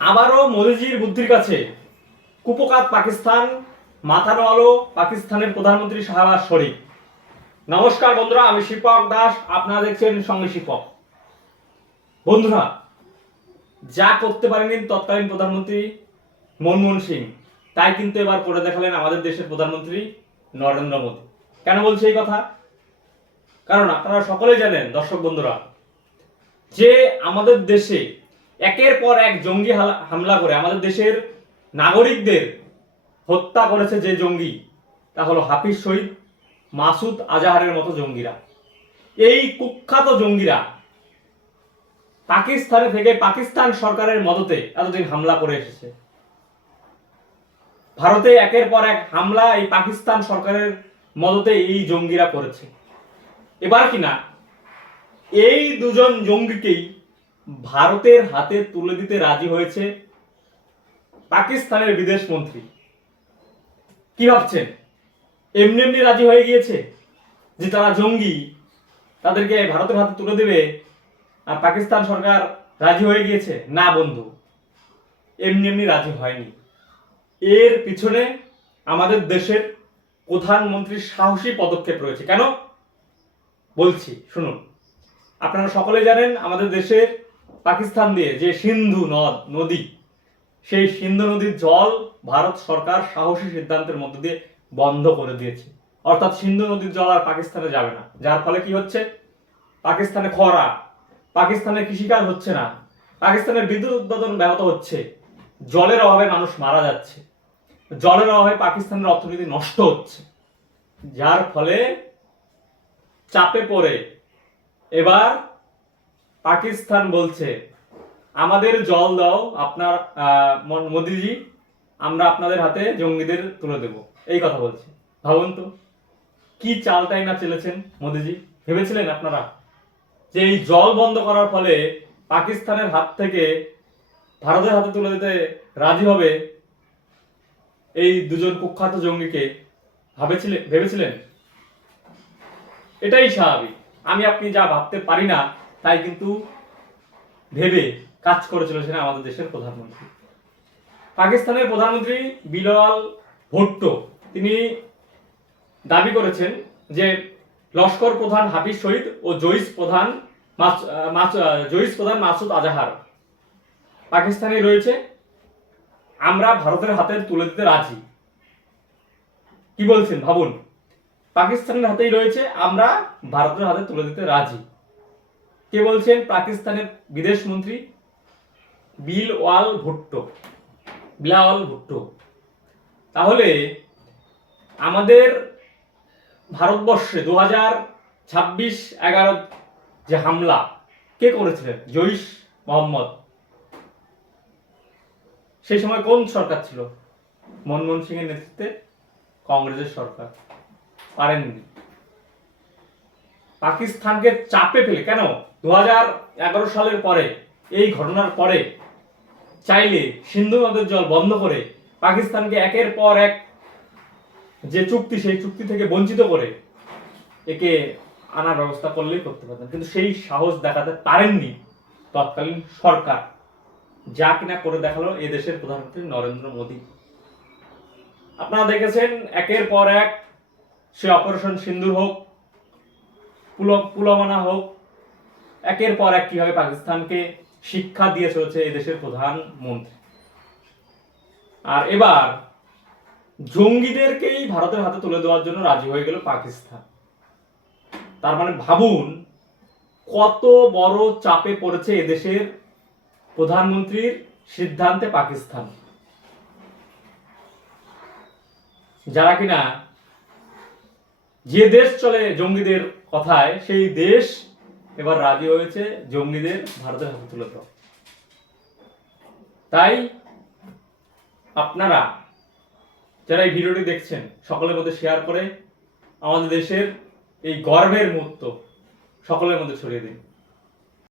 আবারও মোদিজির বুদ্ধির কাছে। কুপকাত পাকিস্তান মাথা নোয়ালো পাকিস্তানের প্রধানমন্ত্রী শাহবাজ শরীফ। নমস্কার বন্ধুরা, আমি শিপক দাস, আপনারা দেখছেন সঙ্গে শিপক। বন্ধুরা, যা করতে পারেনি তৎকালীন প্রধানমন্ত্রী মনমোহন সিং, তাই কিন্তু এবার করে দেখালেন আমাদের দেশের প্রধানমন্ত্রী নরেন্দ্র মোদী। কেন বলছি এই কথা? কারণ আপনারা সকলেই জানেন, দর্শক বন্ধুরা, যে আমাদের দেশে একের পর এক জঙ্গি হামলা করে। আমাদের দেশের নাগরিকদের হত্যা করেছে যে জঙ্গি, তা হলো হাফিজ শহীদ, মাসুদ আজাহারের মতো জঙ্গিরা। এই কুখ্যাত জঙ্গিরা পাকিস্তানে থেকে পাকিস্তান সরকারের মদতে এতদিন হামলা করে এসেছে। ভারতে একের পর এক হামলা এই পাকিস্তান সরকারের মদতে এই জঙ্গিরা করেছে। এবার কিনা এই দুজন জঙ্গিকেই ভারতের হাতে তুলে দিতে রাজি হয়েছে পাকিস্তানের বিদেশ মন্ত্রী। কি ভাবছেন? এমনি এমনি রাজি হয়ে গিয়েছে যে তারা জঙ্গি, তাদেরকে ভারতের হাতে তুলে দেবে আর পাকিস্তান সরকার রাজি হয়ে গিয়েছে? না বন্ধু, এমনি এমনি রাজি হয়নি। এর পিছনে আমাদের দেশের প্রধানমন্ত্রীর সাহসী পদক্ষেপ রয়েছে। কেন? বলছি, শুনুন। আপনারা সকলে জানেন আমাদের দেশের পাকিস্তান দিয়ে যে সিন্ধু নদ, নদী, সেই সিন্ধু নদীর জল ভারত সরকার সাহসী সিদ্ধান্তের মধ্য দিয়ে বন্ধ করে দিয়েছে। অর্থাৎ সিন্ধু নদীর জল আর পাকিস্তানে যাবে না। যার ফলে কি হচ্ছে? পাকিস্তানে খরা পাকিস্তানের কৃষিকাজ হচ্ছে না পাকিস্তানের বিদ্যুৎ উৎপাদন ব্যাহত হচ্ছে, জলের অভাবে মানুষ মারা যাচ্ছে, জলের অভাবে পাকিস্তানের অর্থনীতি নষ্ট হচ্ছে। যার ফলে চাপে পড়ে এবার পাকিস্তান বলছে, আমাদের জল দাও, আপনার মোদিজি, আমরা আপনাদের হাতে জঙ্গিদের তুলে দেব। এই কথা বলছে। ভাবুন তো, কি চালটাই না চেলেছেন মোদিজি? ভেবেছিলেন আপনারা যে এই জল বন্ধ করার ফলে পাকিস্তানের হাত থেকে ভারতের হাতে তুলে দিতে রাজি হবে এই দুজন কুখ্যাত জঙ্গিকে? ভাবেছিলেন, ভেবেছিলেন? এটাই স্বাভাবিক। আমি আপনি যা ভাবতে পারি না তাই কিন্তু ভেবে কাজ করে চলেছেন আমাদের দেশের প্রধানমন্ত্রী। পাকিস্তানের প্রধানমন্ত্রী বিলাল ভুট্টো, তিনি দাবি করেছেন যে লস্কর প্রধান হাফিজ শহীদ ও জইস প্রধান জইস প্রধান মাসুদ আজাহার পাকিস্তানে রয়েছে। আমরা ভারতের হাতে তুলে দিতে রাজি। কি বলছেন? ভাবুন। পাকিস্তানের হাতেই রয়েছে, আমরা ভারতের হাতে তুলে দিতে রাজি। কে বলছেন? পাকিস্তানের বিদেশ মন্ত্রী বিল ওয়াল ভুট্টো। বিলাওয়াল ভুট্টো। তাহলে আমাদের ভারতবর্ষে দু হাজার ছাব্বিশ এগারো যে হামলা, কে করেছিলেন জৈশ মোহাম্মদ। সেই সময় কোন সরকার ছিল? মনমোহন সিং এর নেতৃত্বে কংগ্রেসের সরকার। পারেননি। পাকিস্তানকে চাপে ফেলে। কেন? দু এগারো সালের পরে, এই ঘটনার পরে চাইলে সিন্ধু নদের জল বন্ধ করে পাকিস্তানকে একের পর এক যে চুক্তি, সেই চুক্তি থেকে বঞ্চিত করে একে আনার ব্যবস্থা করলেই করতে পারতেন। কিন্তু সেই সাহস দেখাতে পারেননি তৎকালীন সরকার। যা কিনা করে দেখাল এ দেশের প্রধানমন্ত্রী নরেন্দ্র মোদী। আপনারা দেখেছেন, একের পর এক সে অপারেশন সিন্দুর হোক পুল- পুলওয়ামা হোক, একের পর এক কীভাবে পাকিস্তানকে শিক্ষা দিয়ে চলেছে এই দেশের প্রধানমন্ত্রী। আর এবার, জঙ্গিদেরকেই ভারতের হাতে তুলে দেওয়ার জন্য রাজি হয়ে গেল পাকিস্তান। তার মানে ভাবুন, কত বড় চাপে পড়েছে এদেশের প্রধানমন্ত্রীর সিদ্ধান্তে পাকিস্তান। যারা কিনা যে দেশ চলে জঙ্গিদের কথায় সেই দেশ এবার রাজি হয়েছে জঙ্গিদের ভারতের হাতে তুলে তাই আপনারা যারা এই ভিডিওটি দেখছেন, সকলের মধ্যে শেয়ার করে আমাদের দেশের এই গর্বের মুহূর্ত সকলের মধ্যে ছড়িয়ে দিন।